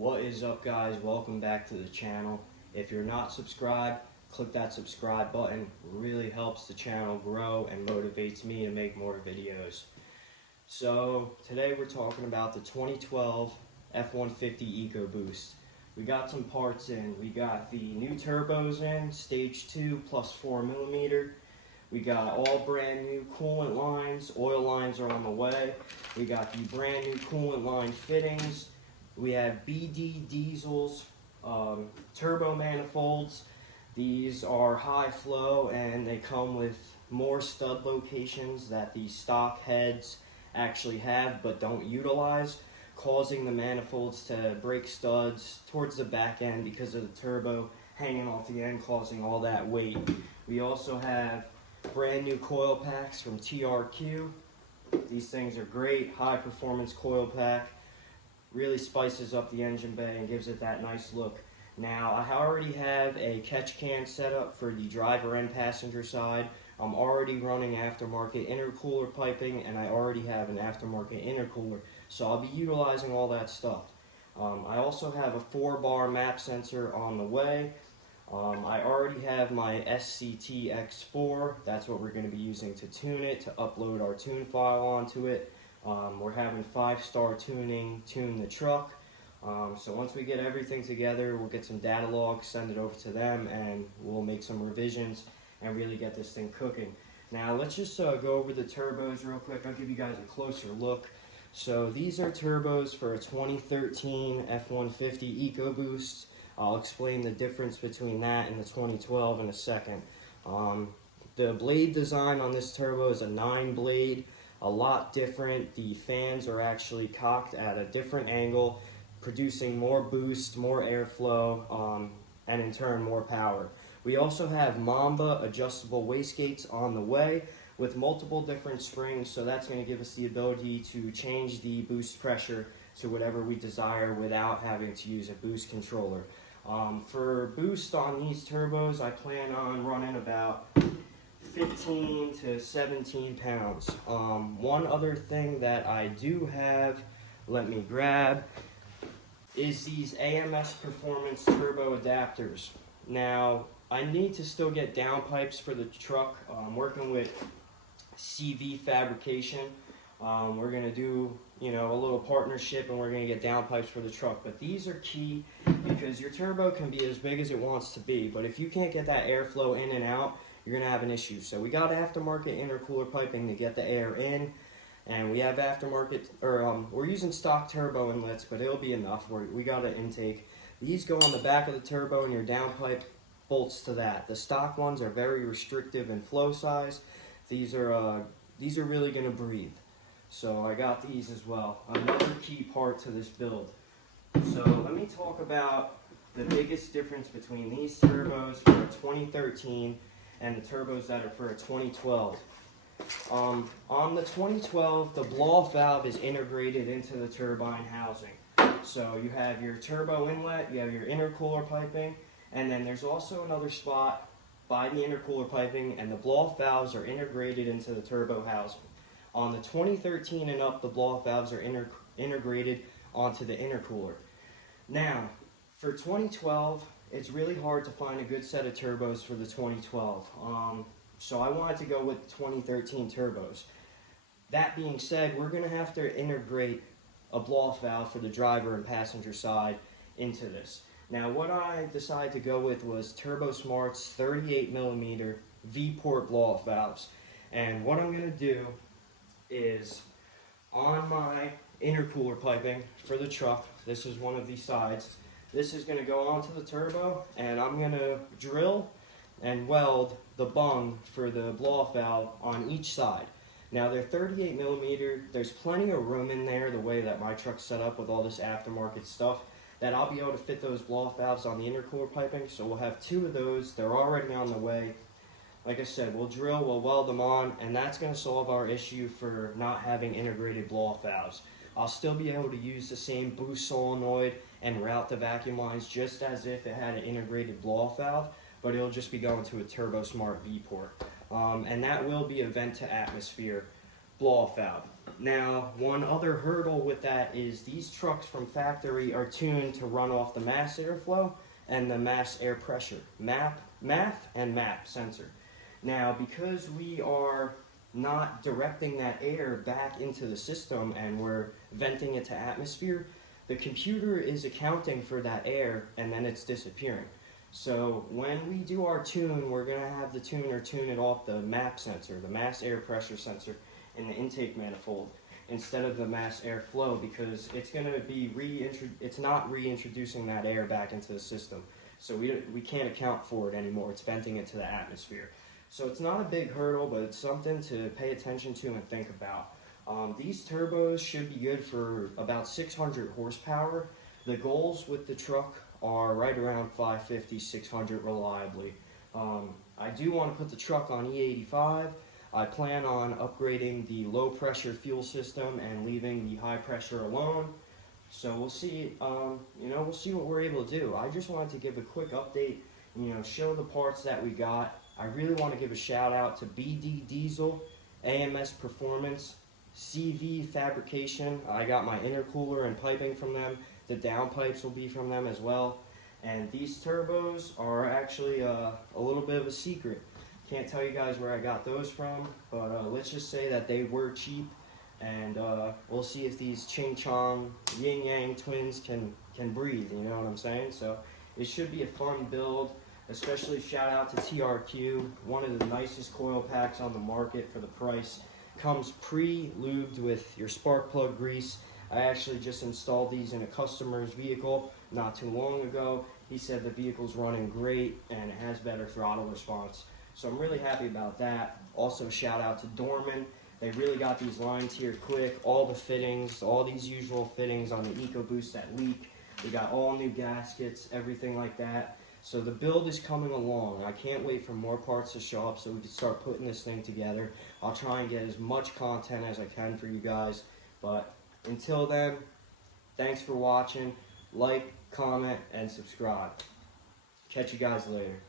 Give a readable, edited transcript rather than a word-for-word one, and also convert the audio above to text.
What is up, guys? Welcome back to the channel. If you're not subscribed, click that subscribe button. It really helps the channel grow and motivates me to make more videos. So today we're talking about the 2012 F150 ecoboost. We got some parts in. We got the new turbos in, stage 2 plus 4mm. We got all brand new coolant lines. Oil lines are on the way. We got the brand new coolant line fittings. We have BD diesels, turbo manifolds. These are high flow and they come with more stud locations that the stock heads actually have but don't utilize, causing the manifolds to break studs towards the back end because of the turbo hanging off the end, causing all that weight. We also have brand new coil packs from TRQ. These things are great, high performance coil pack. Really spices up the engine bay and gives it that nice look. Now, I already have a catch can set up for the driver and passenger side. I'm already running aftermarket intercooler piping, and I already have an aftermarket intercooler, so I'll be utilizing all that stuff. I also have a 4-bar map sensor on the way. I already have my SCT X4. That's what we're going to be using to tune it, to upload our tune file onto it. We're having 5-star tuning, tune the truck. So once we get everything together, we'll get some data logs, send it over to them, and we'll make some revisions and really get this thing cooking. Now let's just go over the turbos real quick. I'll give you guys a closer look. So these are turbos for a 2013 F150 ecoboost. I'll explain the difference between that and the 2012 in a second. The blade design on this turbo is a 9-blade. A lot different. The fans are actually cocked at a different angle, producing more boost, more airflow, and in turn more power. We also have Mamba adjustable wastegates on the way with multiple different springs, so that's going to give us the ability to change the boost pressure to whatever we desire without having to use a boost controller. For boost on these turbos, I plan on running about 15 to 17 pounds. One other thing that I do have, let me grab, is these AMS Performance Turbo adapters. Now, I need to still get downpipes for the truck. I'm working with CV Fabrication. We're going to do, a little partnership, and we're going to get downpipes for the truck. But these are key because your turbo can be as big as it wants to be, but if you can't get that airflow in and out, you're going to have an issue. So we got aftermarket intercooler piping to get the air in, and we have aftermarket, we're using stock turbo inlets, but it'll be enough. We got an intake. These go on the back of the turbo, and your downpipe bolts to that. The stock ones are very restrictive in flow size. These are really going to breathe. So I got these as well. Another key part to this build. So let me talk about the biggest difference between these turbos for a 2013 and the turbos that are for a 2012. On the 2012, the blow-off valve is integrated into the turbine housing. So you have your turbo inlet, you have your intercooler piping, and then there's also another spot by the intercooler piping, and the blow-off valves are integrated into the turbo housing. On the 2013 and up, the blow-off valves are integrated onto the intercooler. Now, for 2012, it's really hard to find a good set of turbos for the 2012. So I wanted to go with 2013 turbos. That being said, we're going to have to integrate a blow-off valve for the driver and passenger side into this. Now, what I decided to go with was Turbo Smart's 38mm V-port blow-off valves. And what I'm going to do is, on my intercooler piping for the truck, this is one of these sides, this is going to go onto the turbo, and I'm going to drill and weld the bung for the blow-off valve on each side. Now, they're 38mm. There's plenty of room in there, the way that my truck's set up with all this aftermarket stuff, that I'll be able to fit those blow-off valves on the intercooler piping. So we'll have 2 of those. They're already on the way. Like I said, we'll drill, we'll weld them on, and that's going to solve our issue for not having integrated blow-off valves. I'll still be able to use the same boost solenoid and route the vacuum lines just as if it had an integrated blow-off valve, but it'll just be going to a Turbo Smart V-port. And that will be a vent to atmosphere blow-off valve. Now, one other hurdle with that is these trucks from factory are tuned to run off the mass airflow and the mass air pressure, MAF and MAP sensor. Now, because we are not directing that air back into the system and we're venting it to atmosphere, the computer is accounting for that air and then it's disappearing. So when we do our tune, we're going to have the tuner tune it off the MAP sensor, the mass air pressure sensor in the intake manifold, instead of the mass air flow, because it's going to be it's not reintroducing that air back into the system. So we can't account for it anymore. It's venting it to the atmosphere. So it's not a big hurdle, but it's something to pay attention to and think about. These turbos should be good for about 600 horsepower. The goals with the truck are right around 550, 600 reliably. I do want to put the truck on E85. I plan on upgrading the low pressure fuel system and leaving the high pressure alone. So we'll see, we'll see what we're able to do. I just wanted to give a quick update, show the parts that we got. I really want to give a shout out to BD Diesel, AMS Performance, CV Fabrication. I got my intercooler and piping from them. The downpipes will be from them as well. And these turbos are actually a little bit of a secret. Can't tell you guys where I got those from, but let's just say that they were cheap. And we'll see if these Ching Chong Yin Yang twins can breathe, you know what I'm saying? So it should be a fun build, especially shout out to TRQ, one of the nicest coil packs on the market for the price. Comes pre-lubed with your spark plug grease. I actually just installed these in a customer's vehicle not too long ago. He said the vehicle's running great and it has better throttle response. So I'm really happy about that. Also shout out to Dorman. They really got these lines here quick. All the fittings, all these usual fittings on the ecoboost that leak. We got all new gaskets, everything like that. So the build is coming along. I can't wait for more parts to show up so we can start putting this thing together. I'll try and get as much content as I can for you guys. But until then, thanks for watching. Like, comment, and subscribe. Catch you guys later.